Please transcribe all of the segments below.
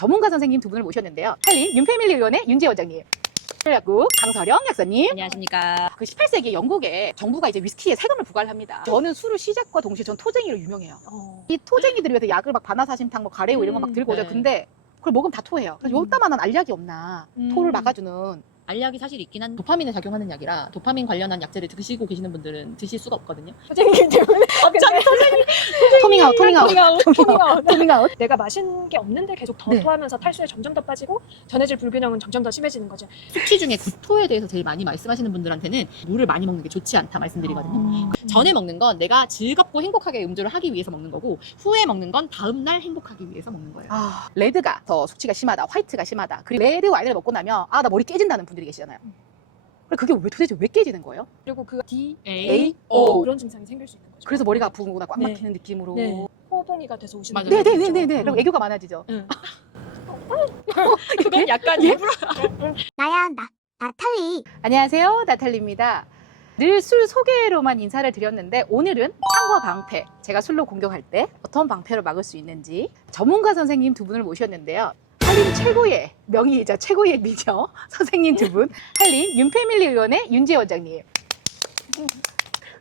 전문가 선생님 두 분을 모셨는데요. 한림 윤패밀리 의원의 윤재 원장님, 약국 강서령 약사님. 안녕하십니까. 그 18세기 영국에 정부가 이제 위스키에 세금을 부과를 합니다. 저는 술을 시작과 동시에 전 토쟁이로 유명해요. 이 토쟁이들이 위해서 약을 막 바나사심탕, 뭐 가래우 이런 거 막 들고 오죠. 네. 근데 그걸 먹으면 다 토해요. 그래서 요따만한 알약이 없나, 토를 막아주는. 알약이 사실 있긴 한 도파민에 작용하는 약이라 도파민 관련한 약제를 드시고 계시는 분들은 드실 수가 없거든요. 선생님 때문에 갑자기 선생님 토밍아웃, 토밍아웃, 토밍아웃. 토밍아웃. 내가 마신 게 없는데 계속 더 네. 토하면서 탈수에 점점 더 빠지고 전해질 불균형은 점점 더 심해지는 거죠. 숙취 중에 구토에 대해서 제일 많이 말씀하시는 분들한테는 물을 많이 먹는 게 좋지 않다 말씀드리거든요. 전에 먹는 건 내가 즐겁고 행복하게 음주를 하기 위해서 먹는 거고, 후에 먹는 건 다음날 행복하기 위해서 먹는 거예요. 레드가 더 숙취가 심하다, 화이트가 심하다. 그리고 레드 와인을 먹고 나면 나 머리 깨진다는 분들이 계시잖아요. 근데 그게 도대체 왜 깨지는 거예요? 그리고 그 D, A, O 그런 증상이 생길 수 있는 거죠. 그래서 머리가 아프구나, 꽉 네. 막히는 느낌으로. 네. 호흡봉이가 돼서 오시는 맞아요. 분들이 있죠. 네네네네. 그럼 애교가 많아지죠. 응. 그건 약간 일부러 나야 나탈리. 안녕하세요, 나탈리입니다. 늘 술 소개로만 인사를 드렸는데 오늘은 창과 방패, 제가 술로 공격할 때 어떤 방패로 막을 수 있는지 전문가 선생님 두 분을 모셨는데요. 한림 최고의 명의이자 최고의 미녀 선생님 두 분, 한림 윤패밀리 의원의 윤재 원장님,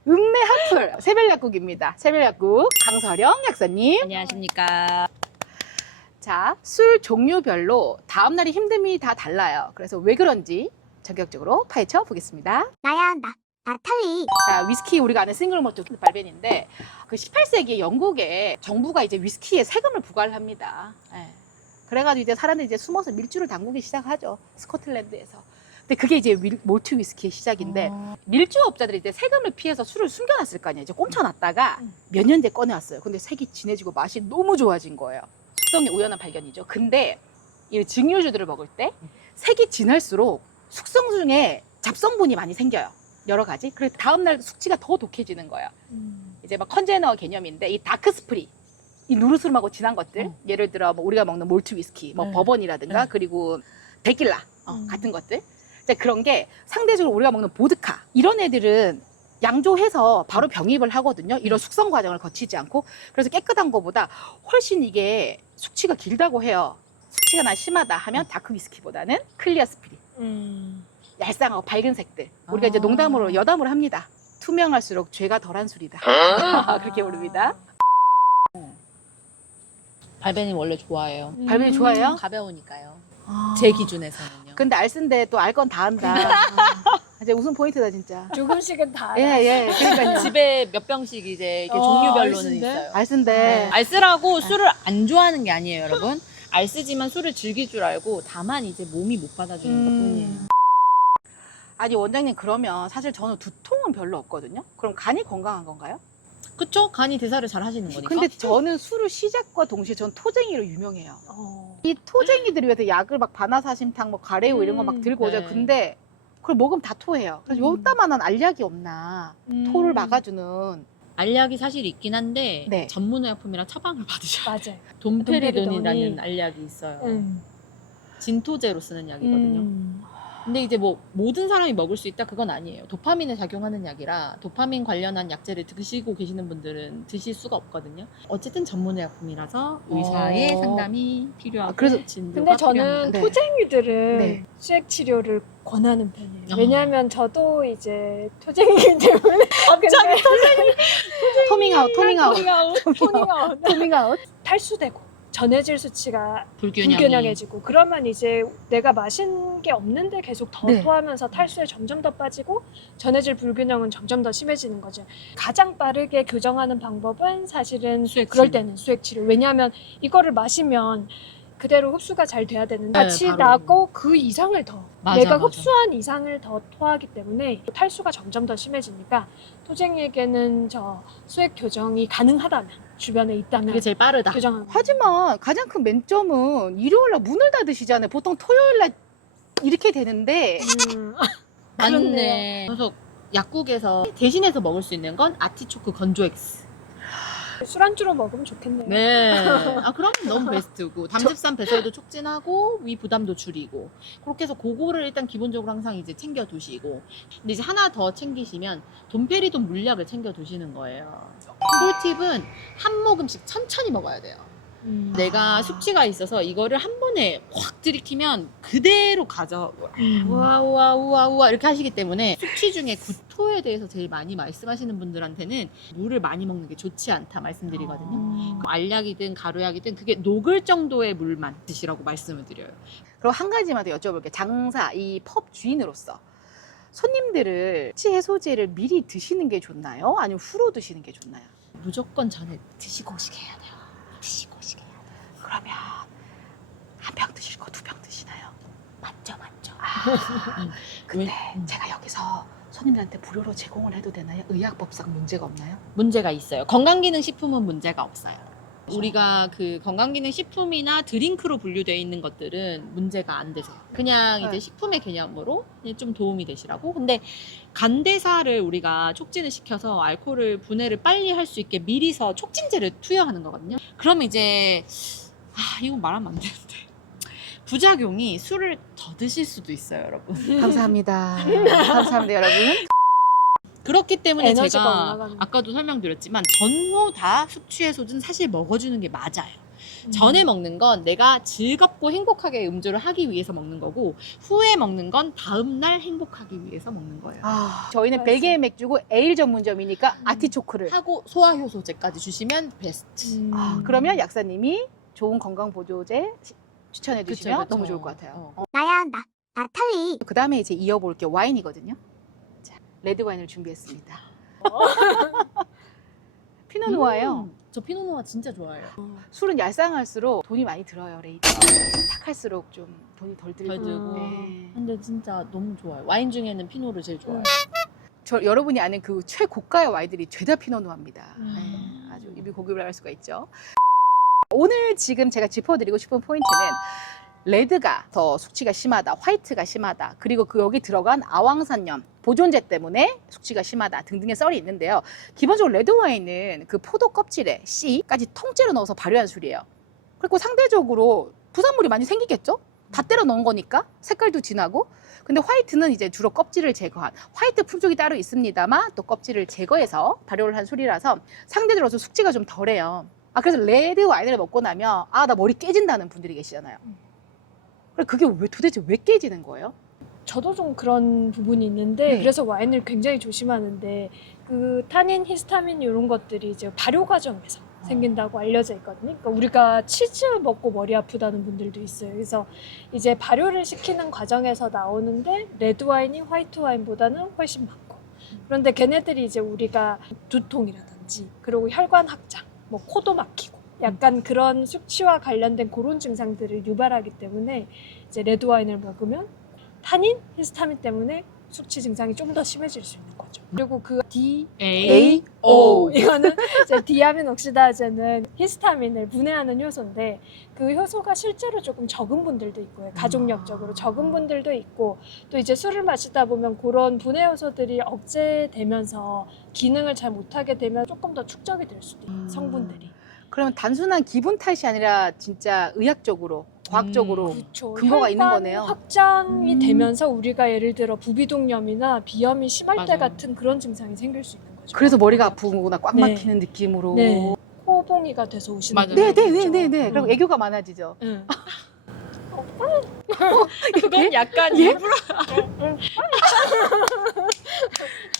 읍내 한풀 새별약국입니다. 새별약국 강서령 약사님. 안녕하십니까. 자, 술 종류별로 다음날이 힘듦이 다 달라요. 그래서 왜 그런지 전격적으로 파헤쳐 보겠습니다. 나야 나탈리. 자, 위스키 우리가 아는 싱글 몰트 발벤인데 그 18세기 영국에 정부가 이제 위스키에 세금을 부과를 합니다. 예. 그래가지고 이제 사람들이 이제 숨어서 밀주를 담그기 시작하죠. 스코틀랜드에서. 근데 그게 이제 몰트 위스키의 시작인데 밀주업자들이 이제 세금을 피해서 술을 숨겨놨을 거 아니에요. 이제 꼼쳐놨다가 몇 년 뒤에 꺼내왔어요. 근데 색이 진해지고 맛이 너무 좋아진 거예요. 숙성의 우연한 발견이죠. 근데 이 증류주들을 먹을 때 색이 진할수록 숙성 중에 잡성분이 많이 생겨요. 여러 가지. 그래서 다음날 숙취가 더 독해지는 거예요. 이제 막 컨제너 개념인데 이 다크 스프리, 이 누르스름하고 진한 것들, 예를 들어 뭐 우리가 먹는 몰트 위스키, 뭐 네. 버번이라든가 그리고 데킬라 같은 것들, 이제 그런 게 상대적으로 우리가 먹는 보드카 이런 애들은 양조해서 바로 병입을 하거든요. 이런 숙성 과정을 거치지 않고. 그래서 깨끗한 거보다 훨씬 이게 숙취가 길다고 해요. 숙취가 나 심하다 하면 다크 위스키보다는 클리어 스프리, 얄쌍하고 밝은 색들. 우리가 이제 농담으로 여담으로 합니다. 투명할수록 죄가 덜한 술이다. 그렇게 부릅니다. 발베님 원래 좋아해요. 발베니 좋아해요? 가벼우니까요. 아. 제 기준에서는요. 근데 알쓴데 또 알 건 다 한다. 이제 웃음 포인트다 진짜. 조금씩은 다 예, 알아. 예. 그러니까요. 집에 몇 병씩 이제 이렇게 종류별로는 알쓴데? 있어요. 알쓴데. 알쓰라고 술을 안 좋아하는 게 아니에요, 여러분. 알쓰지만 술을 즐길 줄 알고 다만 이제 몸이 못 받아주는 것뿐이에요. 아니 원장님, 그러면 사실 저는 두통은 별로 없거든요. 그럼 간이 건강한 건가요? 그쵸? 간이 대사를 잘 하시는 거니까. 근데 저는 술을 시작과 동시에 전 토쟁이로 유명해요. 어. 이 토쟁이들이 위해서 약을 막 바나사심탕, 뭐 가래우 이런 거 막 들고 오죠. 네. 근데 그걸 먹으면 다 토해요. 그래서 요따만한 알약이 없나, 토를 막아주는. 알약이 사실 있긴 한데 네. 전문의약품이랑 처방을 받으셔야 돼요. 맞아요. 돈페리돈이라는 돈페리돈이 알약이 있어요. 음. 진토제로 쓰는 약이거든요. 근데 이제 뭐 모든 사람이 먹을 수 있다 그건 아니에요. 도파민에 작용하는 약이라 도파민 관련한 약제를 드시고 계시는 분들은 드실 수가 없거든요. 어쨌든 전문의약품이라서 의사의 상담이 필요하고 그래서- 진료가 근데 저는 필요합니다. 네. 토쟁이들은 네. 수액 치료를 권하는 편이에요. 아. 왜냐하면 저도 이제 토쟁이기 때문에 갑자기 토밍아웃, 토밍아웃, 토닝아웃 토밍아웃. 탈수되고 전해질 수치가 불균형이. 불균형해지고 그러면 이제 내가 마신 게 없는데 계속 더 네. 토하면서 탈수에 점점 더 빠지고 전해질 불균형은 점점 더 심해지는 거죠. 가장 빠르게 교정하는 방법은 사실은 수액 그럴 치료. 때는 수액 치료. 왜냐하면 이거를 마시면 그대로 흡수가 잘 돼야 되는데 네, 같이 바로. 나고 그 이상을 더 맞아, 내가 맞아. 흡수한 이상을 더 토하기 때문에 탈수가 점점 더 심해지니까 토쟁이에게는 저 수액 교정이 가능하다면 주변에 있다면 그게 제일 빠르다. 교정하는 하지만 가장 큰 맨점은 일요일날 문을 닫으시잖아요. 보통 토요일날 이렇게 되는데. 맞네. 그래서 약국에서 대신해서 먹을 수 있는 건 아티초크 건조 엑스. 술안주로 먹으면 좋겠네요. 네. 아, 그러면 너무 베스트고. 담즙산 배설도 촉진하고, 위 부담도 줄이고. 그렇게 해서 그거를 일단 기본적으로 항상 이제 챙겨 두시고. 근데 이제 하나 더 챙기시면, 돈페리돈 물약을 챙겨 두시는 거예요. 꿀팁은 한 모금씩 천천히 먹어야 돼요. 내가 숙취가 있어서 이거를 한 번에 확 들이키면 그대로 가져. 우와 우와 우와 우와 이렇게 하시기 때문에 숙취 중에 구토에 대해서 제일 많이 말씀하시는 분들한테는 물을 많이 먹는 게 좋지 않다 말씀드리거든요. 알약이든 가루약이든 그게 녹을 정도의 물만 드시라고 말씀을 드려요. 그럼 한 가지만 더 여쭤볼게요. 장사, 이 펍 주인으로서 손님들을 숙취 해소제를 미리 드시는 게 좋나요? 아니면 후로 드시는 게 좋나요? 무조건 전에 드시고 오시게 해야 돼요. 드시고 오시게 해야 돼요. 그러면 한 병 드실 거 2병 드시나요? 맞죠 맞죠. 근데 제가 여기서 손님들한테 무료로 제공을 해도 되나요? 의약법상 문제가 없나요? 문제가 있어요. 건강기능식품은 문제가 없어요. 우리가 그 건강기능식품이나 드링크로 분류되어 있는 것들은 문제가 안 되세요. 그냥 이제 네. 식품의 개념으로 좀 도움이 되시라고. 근데 간대사를 우리가 촉진을 시켜서 알코올 분해를 빨리 할 수 있게 미리서 촉진제를 투여하는 거거든요. 그럼 이제 이건 말하면 안 되는데 부작용이 술을 더 드실 수도 있어요, 여러분. 감사합니다. 감사합니다, 여러분. 그렇기 때문에 에너지가 제가 올라가는 아까도 설명드렸지만 전후 다 숙취 해소제는 사실 먹어주는 게 맞아요. 전에 먹는 건 내가 즐겁고 행복하게 음주를 하기 위해서 먹는 거고 후에 먹는 건 다음날 행복하기 위해서 먹는 거예요. 저희는 벨기에 맥주고 에일 전문점이니까 아티초크를. 하고 소화효소제까지 주시면 베스트. 그러면 약사님이 좋은 건강 보조제 추천해 주시면 그쵸, 그쵸. 너무 좋을 것 같아요. 나야, 나탈리. 그 다음에 이제 이어볼 게 와인이거든요. 자, 레드 와인을 준비했습니다. 피노누아예요. 저 피노누아 진짜 좋아해요. 술은 얄쌍할수록 돈이 많이 들어요, 레이드. 탁할수록 좀 돈이 덜 들고. 덜 들고. 네. 근데 진짜 너무 좋아요. 와인 중에는 피노를 제일 좋아해요. 저 여러분이 아는 그 최고가의 와인들이 죄다 피노누아입니다. 음. 네, 아주 입이 고급을 할 수가 있죠. 오늘 지금 제가 짚어드리고 싶은 포인트는 레드가 더 숙취가 심하다, 화이트가 심하다, 그리고 그 여기 들어간 아황산염 보존제 때문에 숙취가 심하다 등등의 썰이 있는데요. 기본적으로 레드 와인은 그 포도 껍질에 씨까지 통째로 넣어서 발효한 술이에요. 그리고 상대적으로 부산물이 많이 생기겠죠? 다 때려 넣은 거니까 색깔도 진하고. 근데 화이트는 이제 주로 껍질을 제거한 화이트 품종이 따로 있습니다만 또 껍질을 제거해서 발효를 한 술이라서 상대적으로 숙취가 좀 덜해요. 그래서 레드 와인을 먹고 나면 나 머리 깨진다는 분들이 계시잖아요. 그게 도대체 왜 깨지는 거예요? 저도 좀 그런 부분이 있는데 네. 그래서 와인을 굉장히 조심하는데 그 타닌, 히스타민 이런 것들이 이제 발효 과정에서 생긴다고 알려져 있거든요. 그러니까 우리가 치즈 먹고 머리 아프다는 분들도 있어요. 그래서 이제 발효를 시키는 과정에서 나오는데 레드 와인이 화이트 와인보다는 훨씬 많고. 그런데 걔네들이 이제 우리가 두통이라든지 그리고 혈관 확장, 뭐 코도 막히고 약간 그런 숙취와 관련된 그런 증상들을 유발하기 때문에 이제 레드 와인을 먹으면 타닌, 히스타민 때문에 숙취 증상이 좀 더 심해질 수 있는 거죠. 그리고 그 DAO 이거는 이제 디아민옥시다제는 히스타민을 분해하는 효소인데 그 효소가 실제로 조금 적은 분들도 있고요. 가족력적으로 적은 분들도 있고 또 이제 술을 마시다 보면 그런 분해 요소들이 억제되면서 기능을 잘 못하게 되면 조금 더 축적이 될 수도 있어요. 성분들이. 그러면 단순한 기분 탓이 아니라 진짜 의학적으로, 과학적으로 그렇죠. 근거가 있는 혈관 거네요. 확장이 되면서 우리가 예를 들어 부비동염이나 비염이 심할 때 맞아요. 같은 그런 증상이 생길 수 있는 거죠. 그래서 머리가 아프구나, 꽉 네. 막히는 느낌으로. 네. 코봉이가 돼서 오시는 맞아요. 네네네네네. 그럼 애교가 많아지죠. 응. 그건 약간 예? 일부러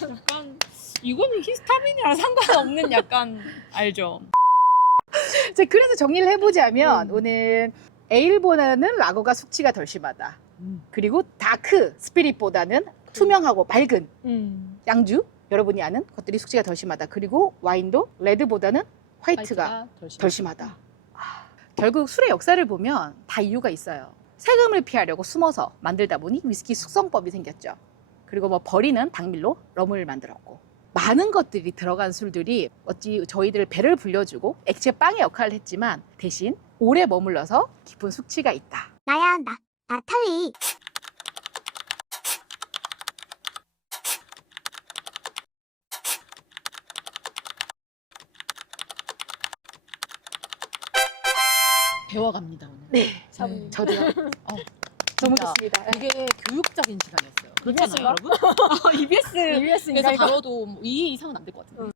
약간 이거는 히스타민이랑 상관없는 약간 알죠? 자, 그래서 정리를 해보자면 오늘 에일보다는 라거가 숙취가 덜 심하다. 그리고 다크 스피릿보다는 투명하고 맑은 양주, 여러분이 아는 것들이 숙취가 덜 심하다. 그리고 와인도 레드보다는 화이트가 덜 심하다. 결국 술의 역사를 보면 다 이유가 있어요. 세금을 피하려고 숨어서 만들다 보니 위스키 숙성법이 생겼죠. 그리고 뭐 버리는 당밀로 럼을 만들었고, 많은 것들이 들어간 술들이 어찌 저희들 배를 불려주고 액체 빵의 역할을 했지만 대신 오래 머물러서 깊은 숙취가 있다. 나야, 나탈리. 배워갑니다 오늘. 네, 사부님. 저도요. 너무 좋습니다. 이게 교육적인 시간이었어요. 그렇잖아요, EBS 인가? 여러분? EBS. EBS 그래서 인가? 다뤄도 2 이상은 안 될 것 같은데.